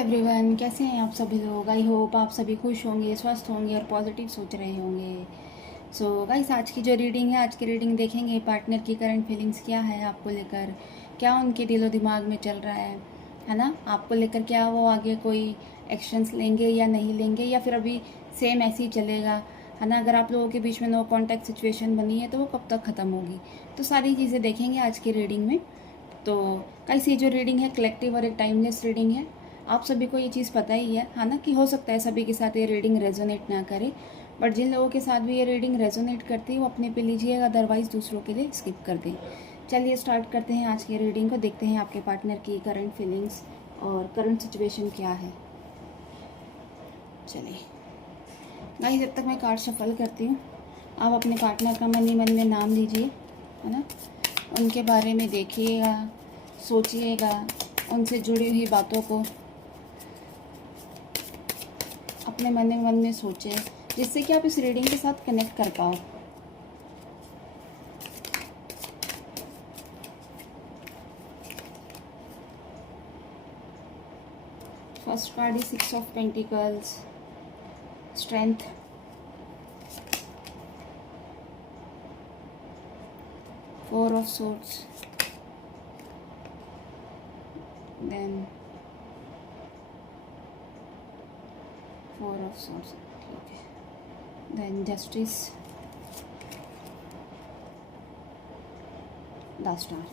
Everyone, कैसे हैं आप सभी लोग। आई होप आप सभी खुश होंगे, स्वस्थ होंगे और पॉजिटिव सोच रहे होंगे। सो गाइस, आज की जो रीडिंग है, आज की रीडिंग देखेंगे पार्टनर की करंट फीलिंग्स क्या है आपको लेकर, क्या उनके दिलो दिमाग में चल रहा है ना। आपको लेकर क्या वो आगे कोई एक्शंस लेंगे या नहीं लेंगे, या फिर अभी सेम ऐसे ही चलेगा, है ना। अगर आप लोगों के बीच में नो कॉन्टैक्ट सिचुएशन बनी है तो वो कब तक ख़त्म होगी, तो सारी चीज़ें देखेंगे आज की रीडिंग में। तो गाइस, ये जो रीडिंग है कलेक्टिव और एक टाइमलेस रीडिंग है। आप सभी को ये चीज़ पता ही है ना, कि हो सकता है सभी के साथ ये रीडिंग रेजोनेट ना करे, बट जिन लोगों के साथ भी ये रीडिंग रेजोनेट करती है वो अपने पे लीजिएगा, अदरवाइज़ दूसरों के लिए स्किप कर दें। चलिए स्टार्ट करते हैं आज की रीडिंग को, देखते हैं आपके पार्टनर की करंट फीलिंग्स और करंट सिचुएशन क्या है। चलिए गाइस, जब तक मैं कार्ड शफल करती हूँ, आप अपने पार्टनर का मन ही मन में नाम लीजिए, है ना। उनके बारे में देखिएगा, सोचिएगा, उनसे जुड़ी हुई बातों को अपने मन में सोचें, जिससे कि आप इस रीडिंग के साथ कनेक्ट कर पाओ। First card is 6 of pentacles, strength, 4 of swords, then 4 of swords, ठीक है, then justice, the star.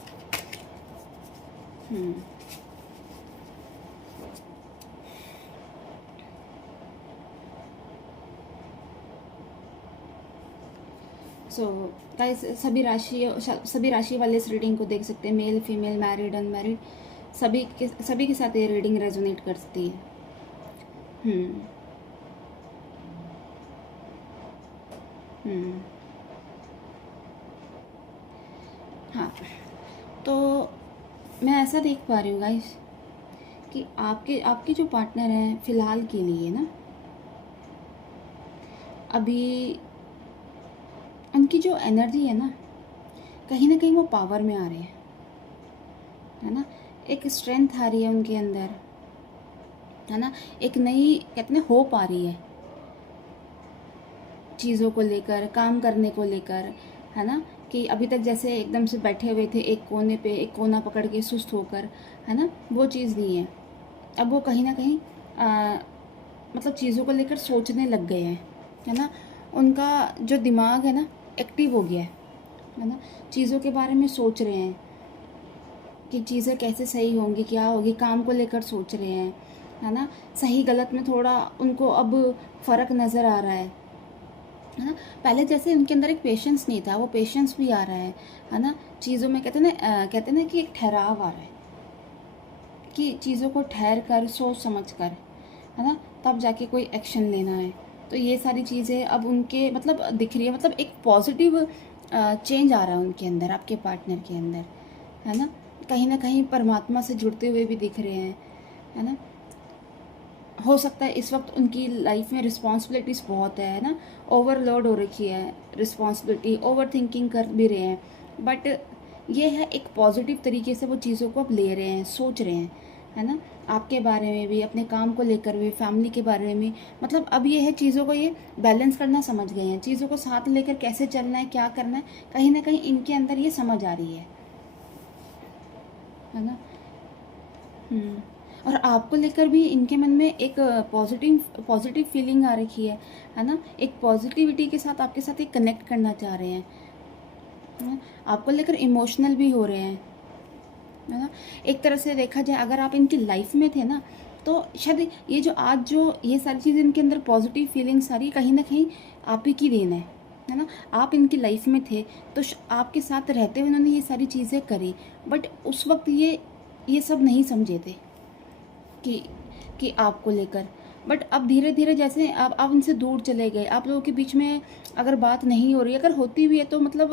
So guys, सभी राशि वाले इस रीडिंग को देख सकते हैं, मेल फीमेल, मैरिड अनमैरिड, सभी के साथ ये रीडिंग रेजोनेट करती है। हाँ, तो मैं ऐसा देख पा रही हूँ गाइस कि आपके जो पार्टनर हैं फ़िलहाल के लिए ना, अभी उनकी जो एनर्जी है ना कहीं वो पावर में आ रहे हैं, है ना। एक स्ट्रेंथ आ रही है उनके अंदर, है ना। एक नई कहते हैं होप आ रही है चीज़ों को लेकर, काम करने को लेकर, है ना। कि अभी तक जैसे एकदम से बैठे हुए थे एक कोने पे, एक कोना पकड़ के सुस्त होकर, है ना, वो चीज़ नहीं है। अब वो कहीं ना कहीं मतलब चीज़ों को लेकर सोचने लग गए हैं, है ना। उनका जो दिमाग है ना एक्टिव हो गया है ना। चीज़ों के बारे में सोच रहे हैं कि चीज़ें कैसे सही होंगी, क्या होगी, काम को लेकर सोच रहे हैं, है ना। सही गलत में थोड़ा उनको अब फ़र्क नज़र आ रहा है ना। पहले जैसे उनके अंदर एक पेशेंस नहीं था, वो पेशेंस भी आ रहा है ना। चीज़ों में कहते हैं ना कि एक ठहराव आ रहा है, कि चीज़ों को ठहर कर सोच समझ कर, है ना, तब जाके कोई एक्शन लेना है। तो ये सारी चीज़ें अब उनके मतलब दिख रही है, मतलब एक पॉजिटिव चेंज आ रहा है उनके अंदर, आपके पार्टनर के अंदर, है ना कहीं परमात्मा से जुड़ते हुए भी दिख रहे हैं, है ना। हो सकता है इस वक्त उनकी लाइफ में रिस्पॉन्सिबिलिटीज़ बहुत है ना, ओवरलोड हो रखी है रिस्पॉन्सिबिलिटी, ओवर थिंकिंग कर भी रहे हैं, बट ये है एक पॉजिटिव तरीके से वो चीज़ों को अब ले रहे हैं, सोच रहे हैं, है ना। आपके बारे में भी, अपने काम को लेकर भी, फैमिली के बारे में, मतलब अब ये है चीज़ों को ये बैलेंस करना समझ गए हैं, चीज़ों को साथ लेकर कैसे चलना है, क्या करना है, कहीं ना कहीं इनके अंदर ये समझ आ रही है ना। और आपको लेकर भी इनके मन में एक पॉजिटिव फीलिंग आ रखी है ना। एक पॉजिटिविटी के साथ आपके साथ एक कनेक्ट करना चाह रहे हैं, है ना? आपको लेकर इमोशनल भी हो रहे हैं, है ना। एक तरह से देखा जाए, अगर आप इनकी लाइफ में थे ना, तो शायद ये जो आज जो ये सारी चीज़ें इनके अंदर पॉजिटिव फीलिंग्स आ रही, कहीं ना कहीं आप ही की देन है ना। आप इनकी लाइफ में थे तो आपके साथ रहते हुए उन्होंने ये सारी चीज़ें करी, बट उस वक्त ये सब नहीं समझे थे कि आपको लेकर, बट अब धीरे धीरे जैसे आप उनसे दूर चले गए, आप लोगों के बीच में अगर बात नहीं हो रही, अगर होती भी है तो मतलब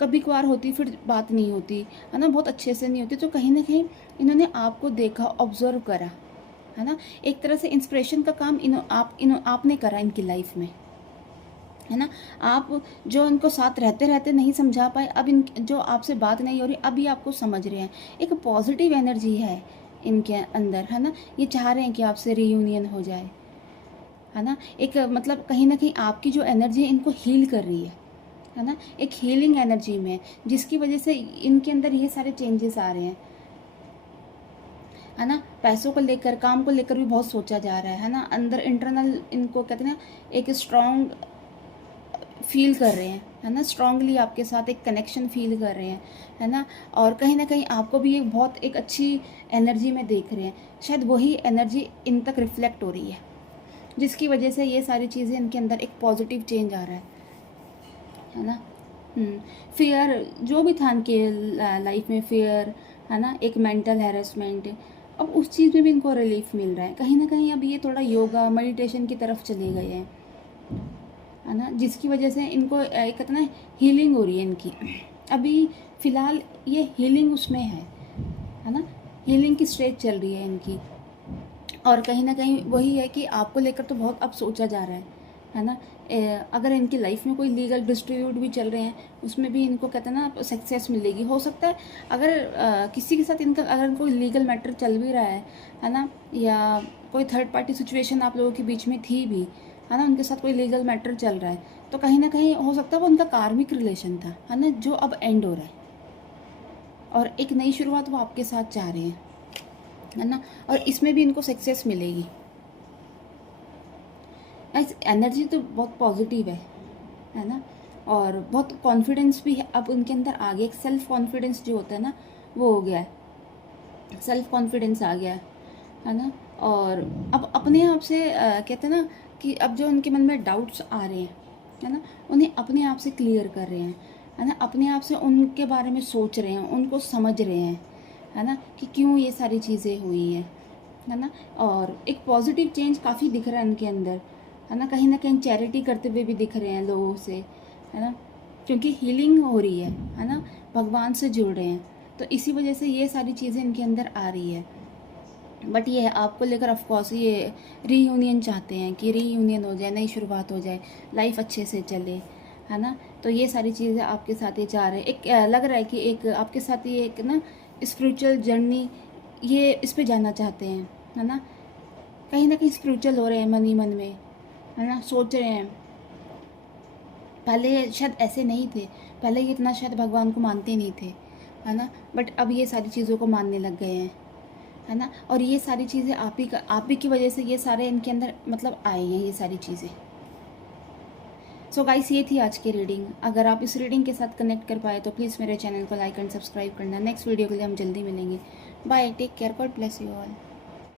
कभी कभार होती, फिर बात नहीं होती, है ना, बहुत अच्छे से नहीं होती, तो कहीं ना कहीं इन्होंने आपको देखा, ऑब्जर्व करा, है ना। एक तरह से इंस्पिरेशन का काम आपने करा इनकी लाइफ में, है ना। आप जो इनको साथ रहते रहते नहीं समझा पाए, अब इन जो आपसे बात नहीं हो रही, अभी आपको समझ रहे हैं। एक पॉजिटिव एनर्जी है इनके अंदर, है ना। ये चाह रहे हैं कि आपसे रीयूनियन हो जाए, है ना। एक मतलब कहीं ना कहीं आपकी जो एनर्जी है इनको हील कर रही है ना। एक हीलिंग एनर्जी में, जिसकी वजह से इनके अंदर ये सारे चेंजेस आ रहे हैं, है ना। पैसों को लेकर, काम को लेकर भी बहुत सोचा जा रहा है ना। अंदर इंटरनल इनको कहते हैं ना, एक स्ट्रॉन्ग फील कर रहे हैं, है ना। स्ट्रांगली आपके साथ एक कनेक्शन फील कर रहे हैं, है ना। और कहीं ना कहीं आपको भी एक बहुत एक अच्छी एनर्जी में देख रहे हैं। शायद वही एनर्जी इन तक रिफ्लेक्ट हो रही है, जिसकी वजह से ये सारी चीज़ें इनके अंदर एक पॉजिटिव चेंज आ रहा है ना। फियर जो भी था इनके लाइफ में, फियर, है ना, एक मेंटल हैरेसमेंट, अब उस चीज़ में भी इनको रिलीफ मिल रहा है कहीं ना कहीं। अब ये थोड़ा योगा मेडिटेशन की तरफ चले गए हैं, है ना, जिसकी वजह से इनको एक कहते ना हीलिंग हो रही है इनकी। अभी फ़िलहाल ये हीलिंग उसमें है ना। हीलिंग की स्टेज चल रही है इनकी। और कहीं ना कहीं वही है कि आपको लेकर तो बहुत अब सोचा जा रहा है ना। अगर इनकी लाइफ में कोई लीगल डिस्प्यूट भी चल रहे हैं, उसमें भी इनको कहते हैं ना सक्सेस मिलेगी। हो सकता है अगर किसी के साथ इनका अगर कोई लीगल मैटर चल भी रहा है ना, या कोई थर्ड पार्टी सिचुएशन आप लोगों के बीच में थी भी, है ना, उनके साथ कोई लीगल मैटर चल रहा है, तो कहीं ना कहीं हो सकता है वो उनका कार्मिक रिलेशन था, है ना, जो अब एंड हो रहा है। और एक नई शुरुआत वो आपके साथ चाह रहे हैं, है ना। और इसमें भी इनको सक्सेस मिलेगी। एनर्जी तो बहुत पॉजिटिव है ना। और बहुत कॉन्फिडेंस भी है अब उनके अंदर आ गया। एक सेल्फ कॉन्फिडेंस जो होता है ना, वो हो गया है। सेल्फ कॉन्फिडेंस आ गया है ना। और अब अपने आप से कहते हैं ना कि अब जो उनके मन में डाउट्स आ रहे हैं, है ना, उन्हें अपने आप से क्लियर कर रहे हैं, है ना। अपने आप से उनके बारे में सोच रहे हैं, उनको समझ रहे हैं, है ना, कि क्यों ये सारी चीज़ें हुई हैं, है ना। और एक पॉजिटिव चेंज काफ़ी दिख रहा है इनके अंदर, है ना कहीं चैरिटी करते हुए भी दिख रहे हैं लोगों से, है ना, क्योंकि हीलिंग हो रही है ना, भगवान से जुड़ रहे हैं। तो इसी वजह से ये सारी चीज़ें इनके अंदर आ रही है। बट ये है आपको लेकर ऑफकोर्स ये रीयूनियन चाहते हैं कि रीयूनियन हो जाए, नई शुरुआत हो जाए, लाइफ अच्छे से चले, है ना। तो ये सारी चीज़ें आपके साथ ये चाह रहे हैं। एक लग रहा है कि एक आपके साथ ये एक ना स्पिरिचुअल जर्नी, ये इस पे जाना चाहते हैं, है ना कहीं स्पिरिचुअल हो रहे हैं मन ही मन में, है ना, सोच रहे हैं। पहले शायद ऐसे नहीं थे, पहले ये इतना शायद भगवान को मानते नहीं थे, है ना, बट अब ये सारी चीज़ों को मानने लग गए हैं, है ना। और ये सारी चीज़ें आप ही की वजह से ये सारे इनके अंदर मतलब आए हैं ये सारी चीज़ें। सो गाइस, ये थी आज की रीडिंग। अगर आप इस रीडिंग के साथ कनेक्ट कर पाए तो प्लीज़ मेरे चैनल को लाइक एंड सब्सक्राइब करना। नेक्स्ट वीडियो के लिए हम जल्दी मिलेंगे। Bye, take care, God bless you all.